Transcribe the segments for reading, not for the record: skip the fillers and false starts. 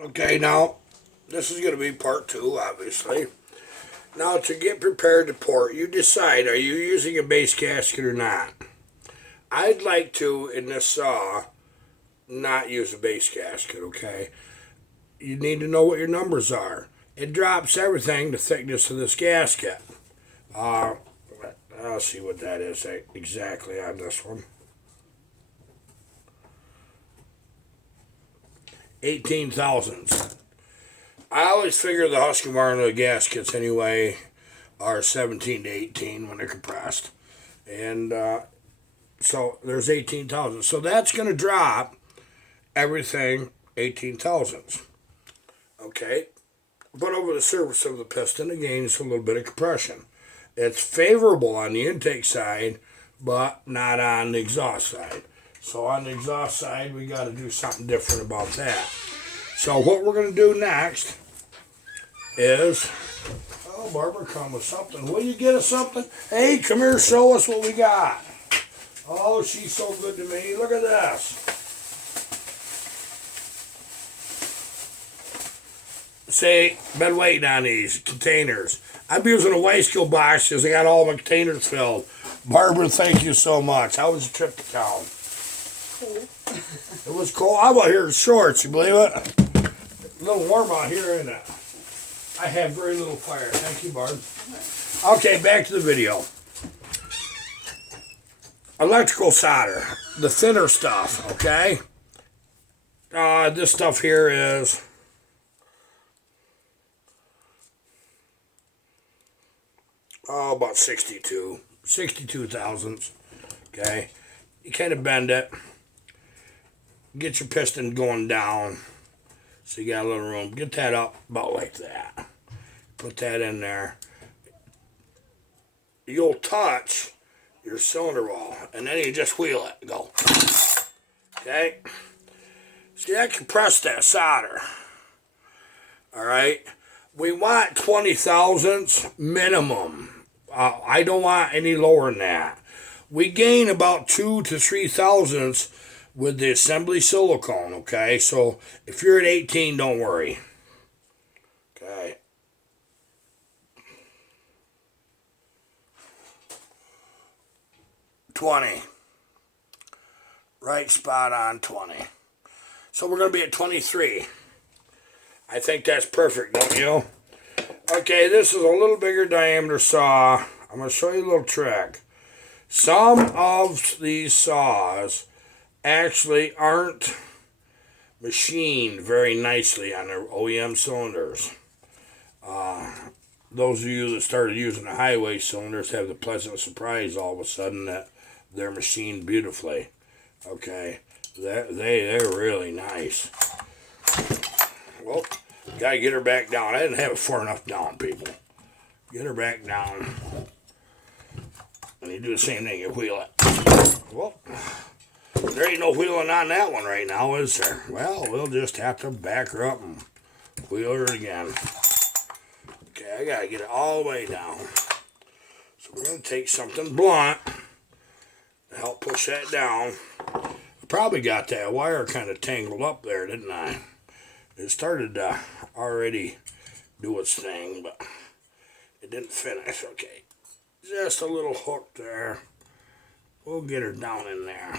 Okay, now this is going to be part two, obviously. Now, to get prepared to port, you decide, are you using a base gasket or not? I'd like to, in this saw, not use a base gasket, okay? You need to know what your numbers are. It drops everything, the thickness of this gasket. Uh, I'll see what that is exactly on this one. 18 thousandths. I always figure the Husqvarna gaskets anyway are 17 to 18 when they're compressed. And so there's 18 thousandths. So that's going to drop everything 18 thousandths. Okay? But over the surface of the piston, it gains a little bit of compression. It's favorable on the intake side, but not on the exhaust side. So on the exhaust side, we got to do something different about that. So what we're going to do next is, oh, Barbara come with something. Will you get us something? Hey, come here, show us what we got. Oh, she's so good to me. Look at this. See, been waiting on these containers. I'm using a Wasteco box because I got all my containers filled. Barbara, thank you so much. How was the trip to town? Cool. It was cold. I'm out here in shorts, you believe it? A little warm out here, isn't it? I have very little fire. Thank you, Barb. Okay, back to the video. Electrical solder, the thinner stuff, okay? This stuff here is about 62 thousandths, okay? You kind of bend it, get your piston going down, so you got a little room. Get that up about like that. Put that in there. You'll touch your cylinder wall, and then you just wheel it. Go. Okay? See, I compressed that solder. All right? We want 20 thousandths minimum. I don't want any lower than that. We gain about 2 to 3 thousandths with the assembly silicone, okay? So if you're at 18, don't worry. Okay. $20. Right spot on 20. So we're going to be at 23. I think that's perfect, don't you? Okay, this is a little bigger diameter saw. I'm going to show you a little trick. Some of these saws actually aren't machined very nicely on their OEM cylinders. Those of you that started using the highway cylinders have the pleasant surprise all of a sudden that they're machined beautifully. Okay, they're really nice. Well, gotta get her back down. I didn't have it far enough down, people. Get her back down. And you do the same thing, you wheel it. Well, there ain't no wheeling on that one right now, is there? Well, we'll just have to back her up and wheel her again. Okay, I gotta get it all the way down. So we're gonna take something blunt to help push that down. I probably got that wire kind of tangled up there, didn't I? It started to already do its thing, but it didn't finish. Okay, just a little hook there. We'll get her down in there.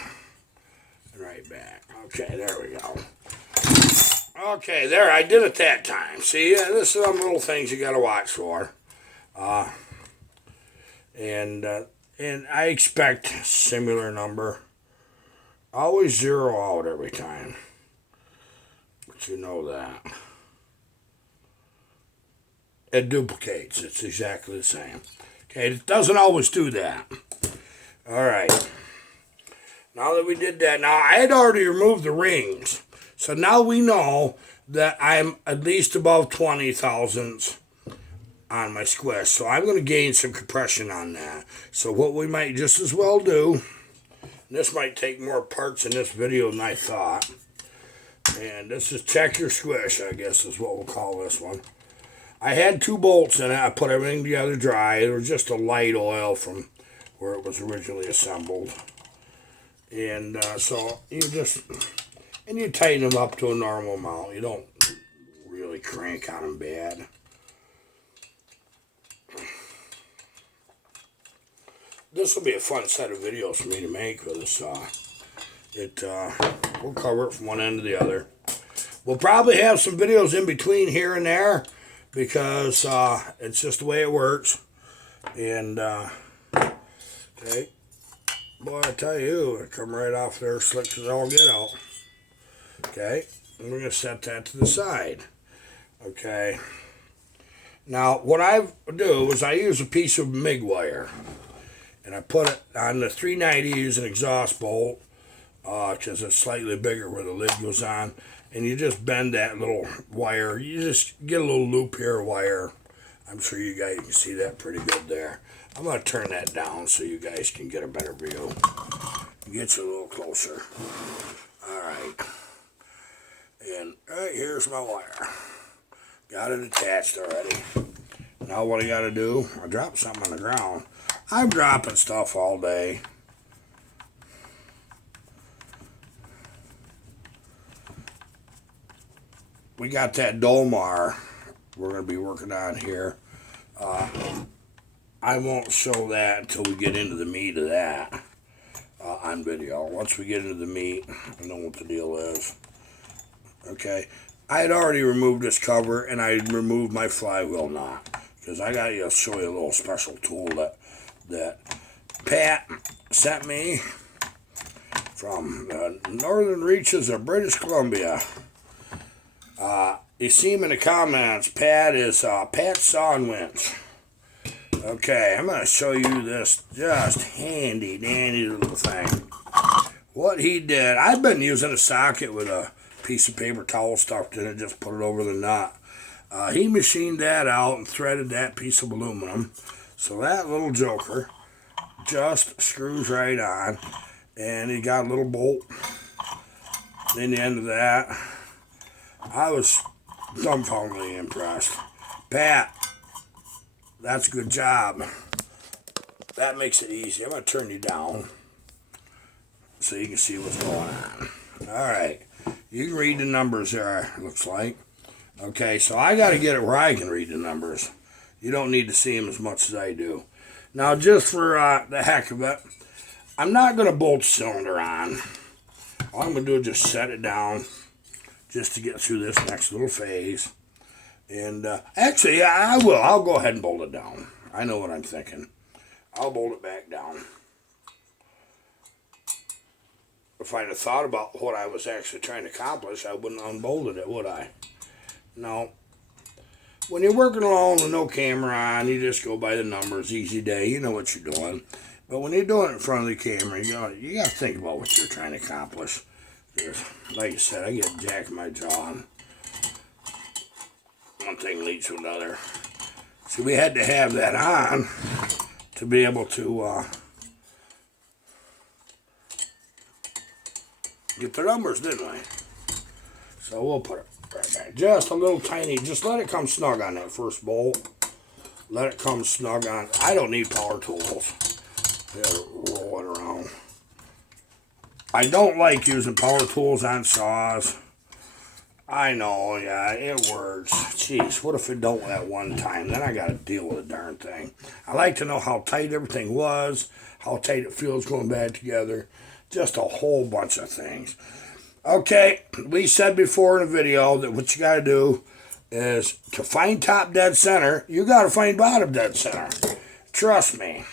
And right back. Okay, there we go. Okay, there, I did it that time. See, this is some little things you gotta watch for. And I expect similar number. Always zero out every time. But you know that. It duplicates. It's exactly the same. Okay, it doesn't always do that. All right. Now that we did that, now I had already removed the rings. So now we know that I'm at least above 20 thousandths on my squish. So I'm going to gain some compression on that. So what we might just as well do, and this might take more parts in this video than I thought. And this is check your squish, I guess is what we'll call this one. I had 2 bolts in it. I put everything together dry. It was just a light oil from where it was originally assembled. And so you just, and you tighten them up to a normal amount. You don't really crank on them bad. This will be a fun set of videos for me to make with a saw. We'll cover it from one end to the other. We'll probably have some videos in between here and there because it's just the way it works. And, okay. Boy, I tell you, it come right off there slick as all get out. Okay, and we're going to set that to the side. Okay. Now, what I do is I use a piece of MIG wire. And I put it on the 390, use an exhaust bolt, because it's slightly bigger where the lid goes on. And you just bend that little wire. You just get a little loop here wire. I'm sure you guys can see that pretty good there. I'm going to turn that down so you guys can get a better view. Get you a little closer. Alright. And right here's my wire. Got it attached already. Now what I got to do, I drop something on the ground. I'm dropping stuff all day. We got that Dolmar we're going to be working on here. I won't show that until we get into the meat of that on video. Once we get into the meat, I know what the deal is. Okay, I had already removed this cover and I removed my flywheel knot because I got to show you a little special tool that Pat sent me from the northern reaches of British Columbia. You see him in the comments. Pat is Pat Saw and Winch. Okay, I'm going to show you this just handy dandy little thing. What he did, I've been using a socket with a piece of paper towel stuffed in it, just put it over the knot. He machined that out and threaded that piece of aluminum. So that little joker just screws right on. And he got a little bolt in the end of that. I was dumbfoundedly impressed. Pat, that's a good job. That makes it easy. I'm going to turn you down so you can see what's going on. Alright, you can read the numbers there, looks like. Okay, so I got to get it where I can read the numbers. You don't need to see them as much as I do. Now, just for the heck of it, I'm not going to bolt the cylinder on. All I'm going to do is just set it down just to get through this next little phase. And actually, I will. I'll go ahead and bolt it down. I know what I'm thinking. I'll bolt it back down. If I'd have thought about what I was actually trying to accomplish, I wouldn't have unbolted it, would I? No. When you're working alone with no camera on, you just go by the numbers, easy day, you know what you're doing. But when you're doing it in front of the camera, you got to think about what you're trying to accomplish. Like I said, I get jack in my jaw, and one thing leads to another. So we had to have that on to be able to get the numbers, didn't we? So we'll put it right back. Just a little tiny, just let it come snug on that first bolt. Let it come snug on. I don't need power tools. Roll it around. I don't like using power tools on saws. I know, yeah, it works. Jeez, what if it don't at one time? Then I got to deal with the darn thing. I like to know how tight everything was, how tight it feels going back together. Just a whole bunch of things. Okay, we said before in the video that what you got to do is to find top dead center, you got to find bottom dead center. Trust me.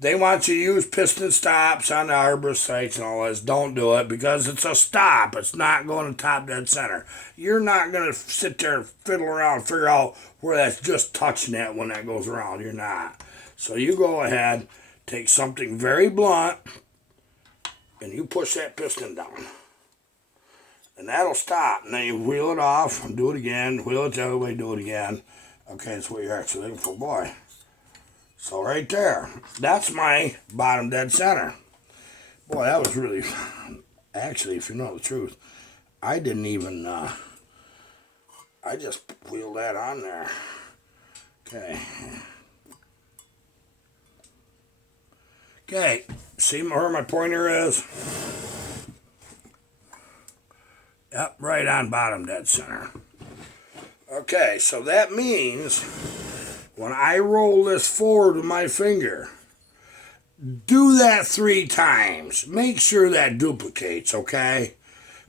They want you to use piston stops on the arborist sites and all this. Don't do it because it's a stop. It's not going to top dead center. You're not going to sit there and fiddle around and figure out where that's just touching that when that goes around. You're not. So you go ahead, take something very blunt, and you push that piston down. And that'll stop. And then you wheel it off and do it again. Wheel it the other way, do it again. Okay, that's what you're actually looking for, boy. So right there, that's my bottom dead center. Boy, that was really, actually, if you know the truth, I didn't even, I just wheeled that on there. Okay. Okay, see where my pointer is? Yep, right on bottom dead center. Okay, so that means when I roll this forward with my finger, do that 3 times. Make sure that duplicates, okay?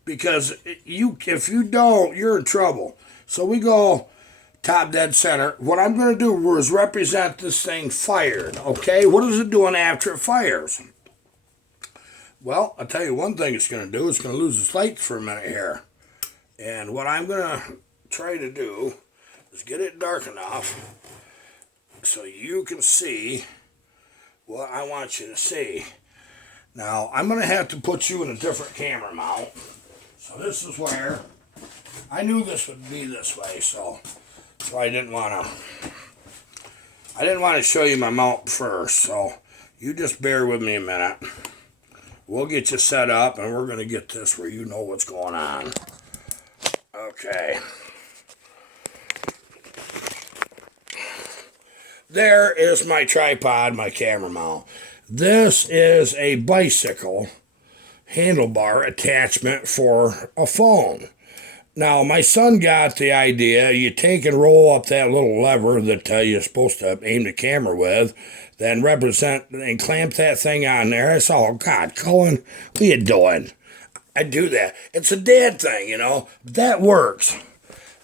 Because if you don't, you're in trouble. So we go top dead center. What I'm going to do is represent this thing fired, okay? What is it doing after it fires? Well, I'll tell you one thing it's going to do. It's going to lose its light for a minute here. And what I'm going to try to do is get it dark enough so you can see what I want you to see. Now, I'm going to have to put you in a different camera mount. So this is where I knew this would be this way, so I didn't want to show you my mount first. So you just bear with me a minute. We'll get you set up, and we're going to get this where you know what's going on. Okay. There is my tripod, my camera mount. This is a bicycle handlebar attachment for a phone. Now, my son got the idea, you take and roll up that little lever that you're supposed to aim the camera with, then represent and clamp that thing on there. I said, oh, God, Cullen, what are you doing? I do that. It's a dad thing, you know. But that works.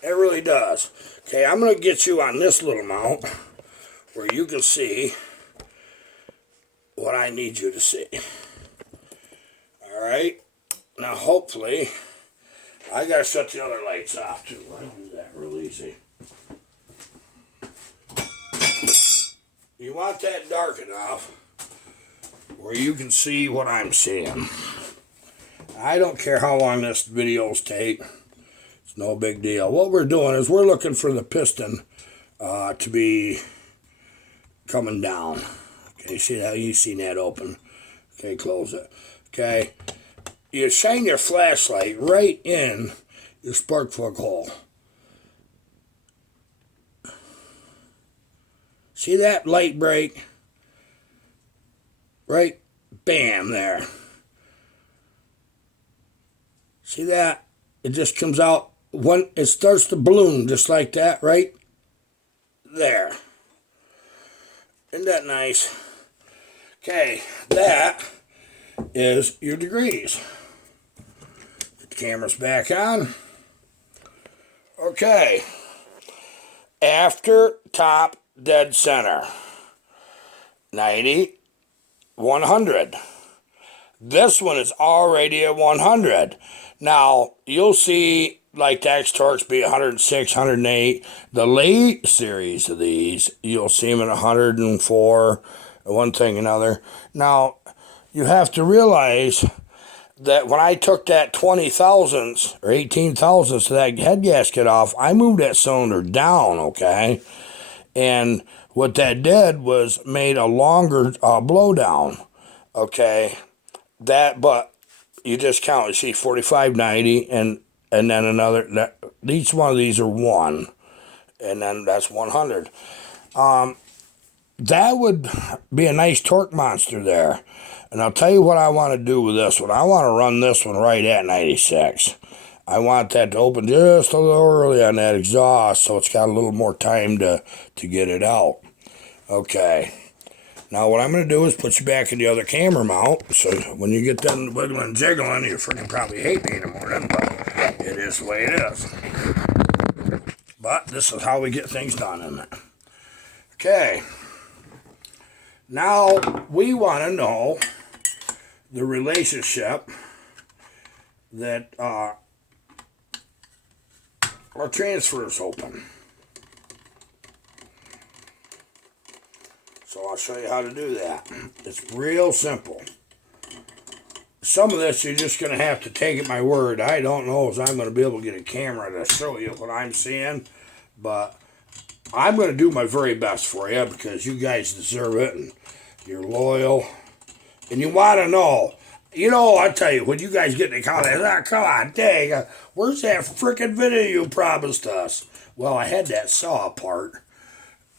It really does. Okay, I'm going to get you on this little mount where you can see what I need you to see. All right. Now, hopefully, I got to shut the other lights off, too. I do that real easy. You want that dark enough where you can see what I'm seeing. I don't care how long this videos take. It's no big deal. What we're doing is we're looking for the piston to be coming down. Okay, see how you seen that open. Okay, close it. Okay, you shine your flashlight right in your spark plug hole. See that light break? Right? Bam, there. See that? It just comes out when it starts to balloon, just like that, right? There. Isn't that nice? Okay, that is your degrees. Put the cameras back on. Okay. After top dead center. 90, 100. This one is already at 100. Now, you'll see like the X-Torques be 106, 108. The late series of these, you'll see them at 104, one thing another. Now, you have to realize that when I took that 20 thousandths or 18 thousandths of that head gasket off, I moved that cylinder down, okay? And what that did was made a longer blowdown, okay? But you just count, you see 4590 and then another, each one of these are 1, and then that's 100. That would be a nice torque monster there. And I'll tell you what I want to do with this one. I want to run this one right at 96. I want that to open just a little early on that exhaust so it's got a little more time to get it out. Okay. Now what I'm going to do is put you back in the other camera mount. So when you get done wiggling and jiggling, you freaking probably hate me in the morning, but it is the way it is. But this is how we get things done in it. Okay. Now we want to know the relationship that our transfer is open. So I'll show you how to do that. It's real simple. Some of this you're just going to have to take at my word. I don't know if I'm going to be able to get a camera to show you what I'm seeing, but I'm going to do my very best for you because you guys deserve it and you're loyal. And you want to know. You know, I tell you, when you guys get in the comments, come on, dang, where's that freaking video you promised us? Well, I had that saw apart.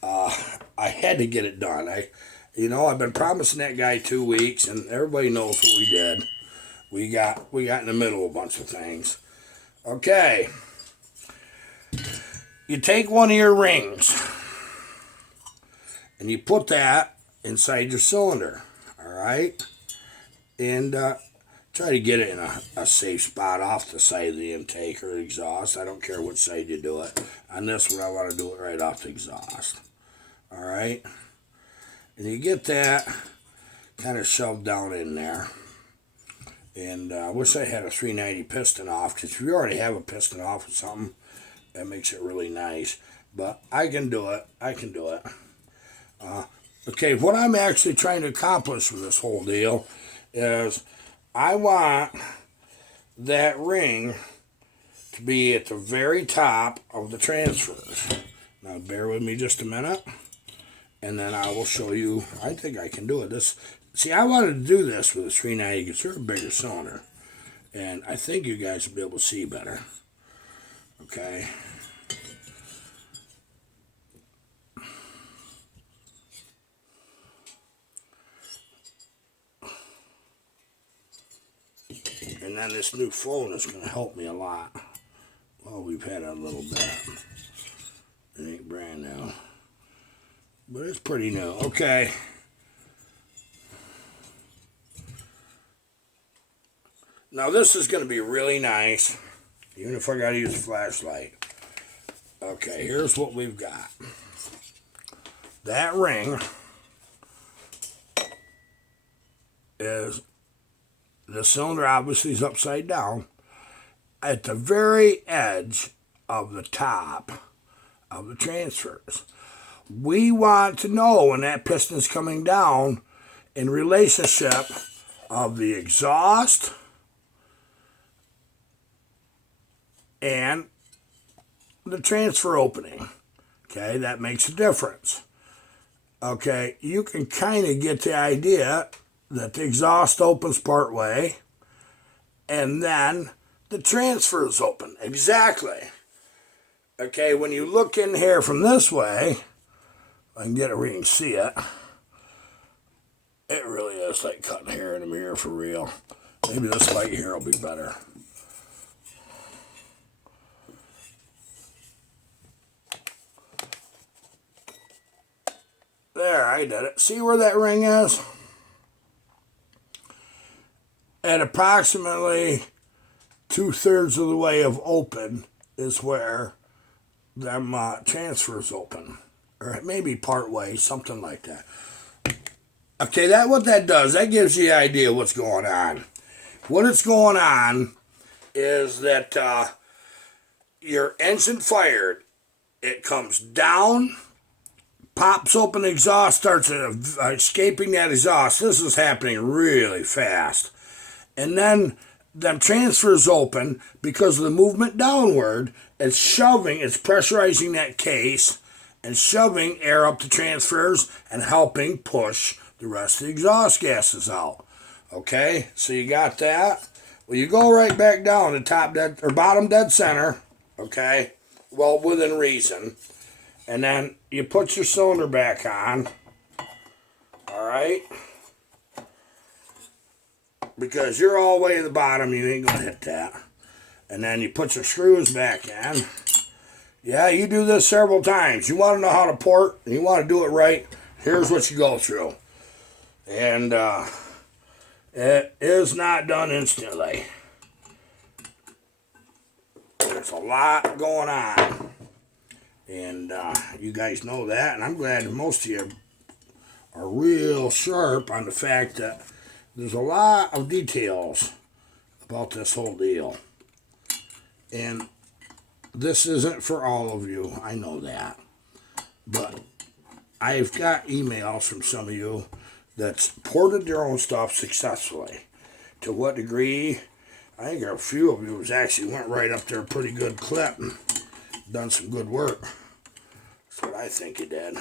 I had to get it done. I've been promising that guy 2 weeks, and everybody knows what we did. We got in the middle of a bunch of things. Okay. you take one of your rings and you put that inside your cylinder, all right? And try to get it in a safe spot off the side of the intake or the exhaust. I don't care which side you do it. On this one, I want to do it right off the exhaust, all right? And you get that kind of shoved down in there. And I wish I had a 390 piston off, because if you already have a piston off with something, that makes it really nice. But I can do it. I can do it. Okay, what I'm actually trying to accomplish with this whole deal is I want that ring to be at the very top of the transfers. Now bear with me just a minute, and then I will show you. I think I can do it. See, I wanted to do this with a 390 because they're a bigger cylinder, and I think you guys will be able to see better. Okay. And then this new phone is going to help me a lot. Well, we've had it a little bit. It ain't brand new, but it's pretty new. Okay. Now this is going to be really nice, even if I got to use a flashlight. Okay, here's what we've got. That ring is, the cylinder obviously is upside down. At the very edge of the top of the transfers. We want to know when that piston is coming down in relationship of the exhaust and the transfer opening. Okay, that makes a difference. Okay, you can kind of get the idea that the exhaust opens part way and then the transfer is open. Exactly. Okay, when you look in here from this way, I can get it where you can see it. It really is like cutting hair in a mirror for real. Maybe this light here will be better. There, I did it. See where that ring is? At approximately 2/3 of the way of open is where them transfers open. Or maybe part way, something like that. Okay, what that does, that gives you an idea what's going on. What is going on is that your engine fired. It comes down, pops open the exhaust, starts escaping that exhaust. This is happening really fast. And then them transfers open because of the movement downward. It's pressurizing that case and shoving air up the transfers and helping push the rest of the exhaust gases out. Okay, so you got that. Well, you go right back down to top dead or bottom dead center. Okay, well within reason, and then you put your cylinder back on. All right, because you're all the way to the bottom, you ain't gonna hit that. And then you put your screws back in. Yeah, you do this several times. You want to know how to port, and you want to do it right. Here's what you go through. And it is not done instantly. There's a lot going on. And you guys know that. And I'm glad most of you are real sharp on the fact that there's a lot of details about this whole deal. And this isn't for all of you. I know that. But I've got emails from some of you that's ported their own stuff successfully. To what degree? I think a few of you actually went right up there, pretty good clip, and done some good work. That's what I think you did.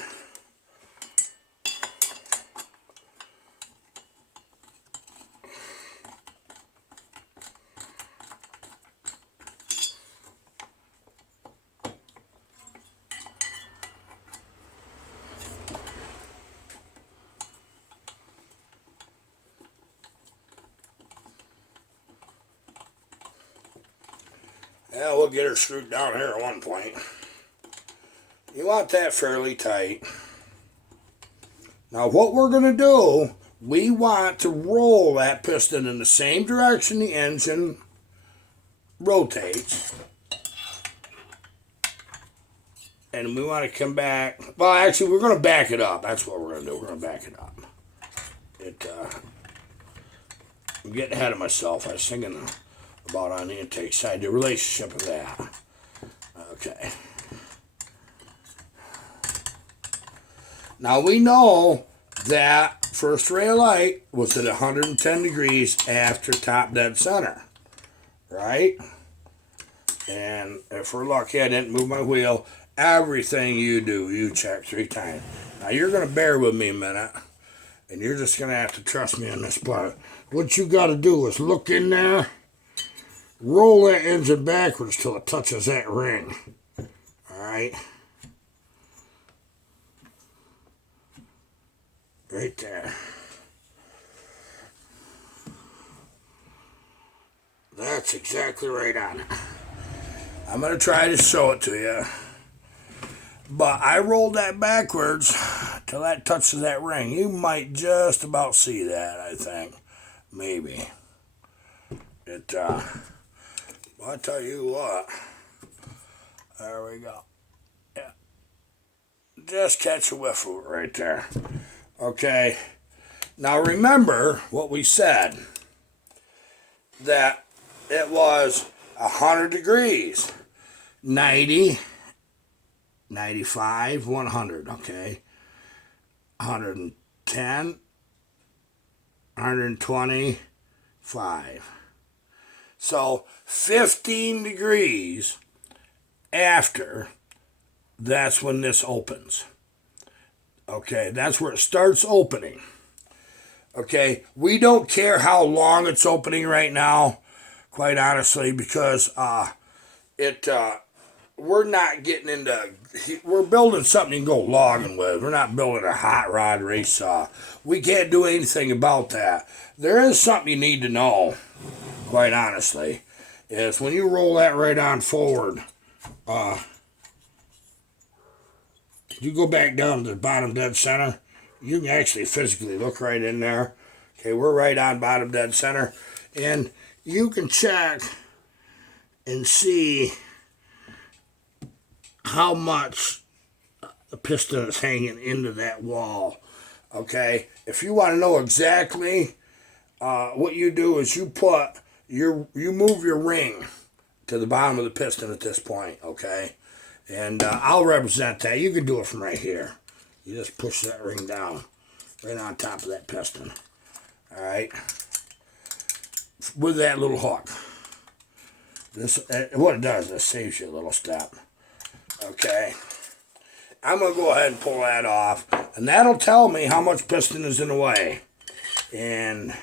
Yeah, we'll get her screwed down here at one point. You want that fairly tight. Now what we're going to do, we want to roll that piston in the same direction the engine rotates. And we want to come back. Well, actually, we're going to back it up. That's what we're going to do. We're going to back it up. I'm getting ahead of myself. I was thinking about on the intake side, the relationship of that. Okay. Now we know that first ray of light was at 110 degrees after top dead center, right? And if we're lucky, I didn't move my wheel. Everything you do, you check 3 times. Now you're going to bear with me a minute, and you're just going to have to trust me on this part. What you got to do is look in there, roll that engine backwards till it touches that ring. All right? Right there. That's exactly right on it. I'm going to try to show it to you. But I rolled that backwards till that touches that ring. You might just about see that, I think. Maybe. Well, I tell you what. There we go. Yeah. Just catch a whiff of it right there. Okay. Now remember what we said. That it was 100 degrees. 90, 95, 100, okay? 110, 125. So 15 degrees after, that's when this opens. Okay, that's where it starts opening. Okay, we don't care how long it's opening right now, quite honestly, because we're not getting into, we're building something you can go logging with. We're not building a hot rod race saw. We can't do anything about that. There is something you need to know, quite honestly, is when you roll that right on forward, you go back down to the bottom dead center, you can actually physically look right in there. Okay, we're right on bottom dead center. And you can check and see how much the piston is hanging into that wall. Okay, if you want to know exactly, what you do is you move your ring to the bottom of the piston at this point. Okay, and I'll represent that. You can do it from right here. You just push that ring down right on top of that piston. All right, with that little hook. This what it does, it saves you a little step. Okay, I'm going to go ahead and pull that off, and that'll tell me how much piston is in the way. And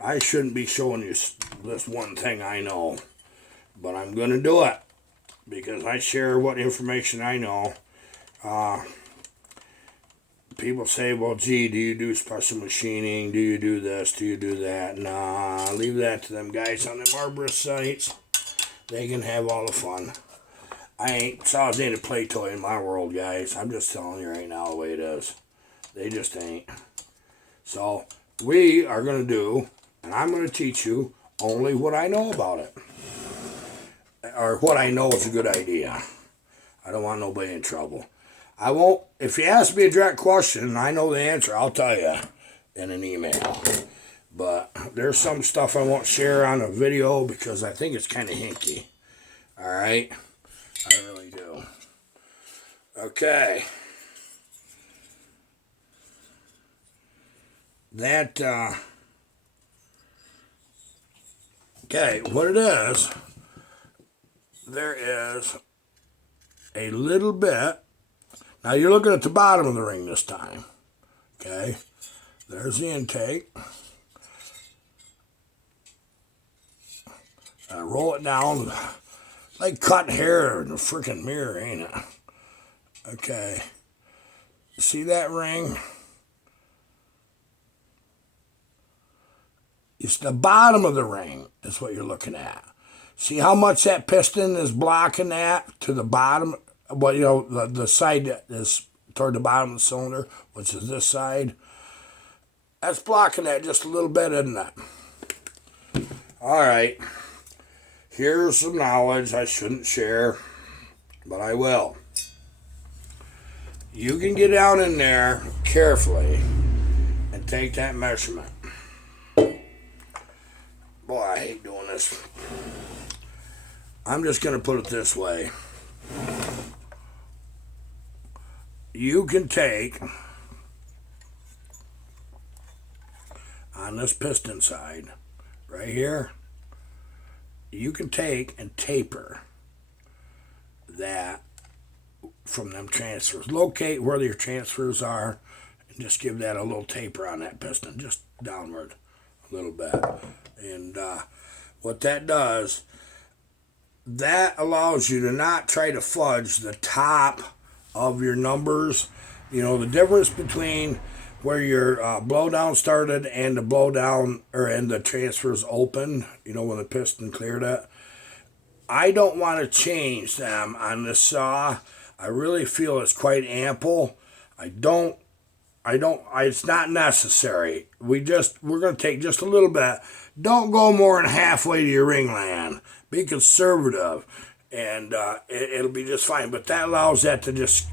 I shouldn't be showing you this one thing I know, but I'm going to do it because I share what information I know. People say, well, gee, do you do special machining? Do you do this? Do you do that? Nah, leave that to them guys on them arborist sites. They can have all the fun. I ain't saws ain't a play toy in my world, guys. I'm just telling you right now the way it is. They just ain't. So we are going to do, and I'm going to teach you only what I know about it. Or what I know is a good idea. I don't want nobody in trouble. I won't, if you ask me a direct question and I know the answer, I'll tell you in an email. But there's some stuff I won't share on a video because I think it's kind of hinky. Alright? I really do. Okay. Okay, what it is, there is a little bit. Now you're looking at the bottom of the ring this time. Okay, there's the intake. Roll it down like cutting hair in the freaking mirror, ain't it? Okay, see that ring? It's the bottom of the ring is what you're looking at. See how much that piston is blocking that to the bottom But, you know, the side that is toward the bottom of the cylinder, which is this side, that's blocking that just a little bit, isn't it? All right. Here's some knowledge I shouldn't share, but I will. You can get down in there carefully and take that measurement. Boy, I hate doing this. I'm just going to put it this way. You can take, on this piston side, right here, you can take and taper that from them transfers. Locate where your transfers are and just give that a little taper on that piston, just downward a little bit. And what that does, that allows you to not try to fudge the top of your numbers. You know, the difference between where your blowdown started and the blowdown, and the transfers open, you know, when the piston cleared it. I don't want to change them on this saw. I really feel it's quite ample. It's not necessary. We're going to take just a little bit. Don't go more than halfway to your ringland. Be conservative, and it'll be just fine. But that allows that to just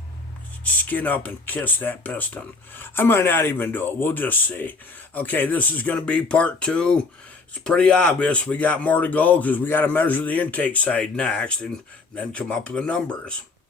skin up and kiss that piston. I might not even do it. We'll just see. Okay, this is going to be part 2. It's pretty obvious. We got more to go because we got to measure the intake side next and then come up with the numbers.